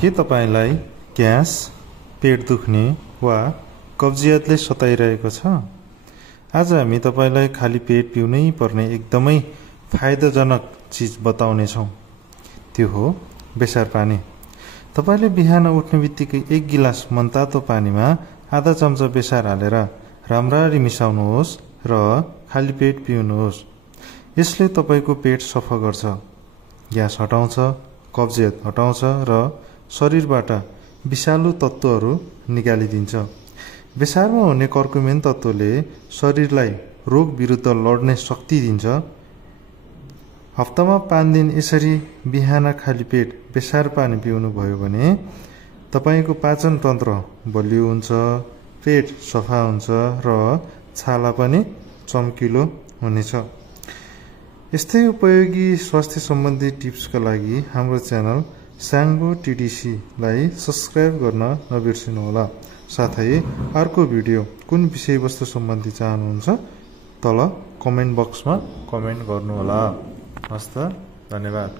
के तपाईलाई ग्यास, पेट दुख्ने वा कब्जियतले सताइरहेको छ? आज हामी तपाईलाई खाली पेट पिउनै पर्ने एकदमै फाइदाजनक चीज बताउने छौं। त्यो हो बेसार पानी। तपाईले बिहान उठ्ने बित्तिकै एक गिलास मनतातो पानीमा आधा चम्चा बेसार हालेर राम्ररी मिसाउनुहोस् र खाली पेट पिउनुहोस्। यसले तपाईको पेट सफा गर्छ, ग्यास हटाउँछ, कब्जियत हटाउँछ र शरीरबाट विषालु तत्त्वहरू निकालिदिन्छ। बेसारमा हुने कर्कुमेन तत्त्वले शरीरलाई रोग विरुद्ध लड्ने शक्ति दिन्छ। हप्तामा 5 दिन यसरी बिहान खाली पेट बेसार पानी पिउनु भयो भने तपाईको पाचन तन्त्र बलियो हुन्छ, पेट सफा हुन्छ र छाला पनि चम्किलो हुनेछ। यस्तै उपयोगी स्वास्थ्य सम्बन्धी टिप्सका लागि हाम्रो च्यानल स्याङ्बो टिडिसी लाई सब्स्क्राइब गर्न नबिर्सिनुहोला। साथै अर्को भिडियो कुन विषयवस्तु सम्बन्धी चाहनुहुन्छ तल कमेन्ट बक्समा कमेन्ट गर्नुहोला। हस्त, धन्यवाद।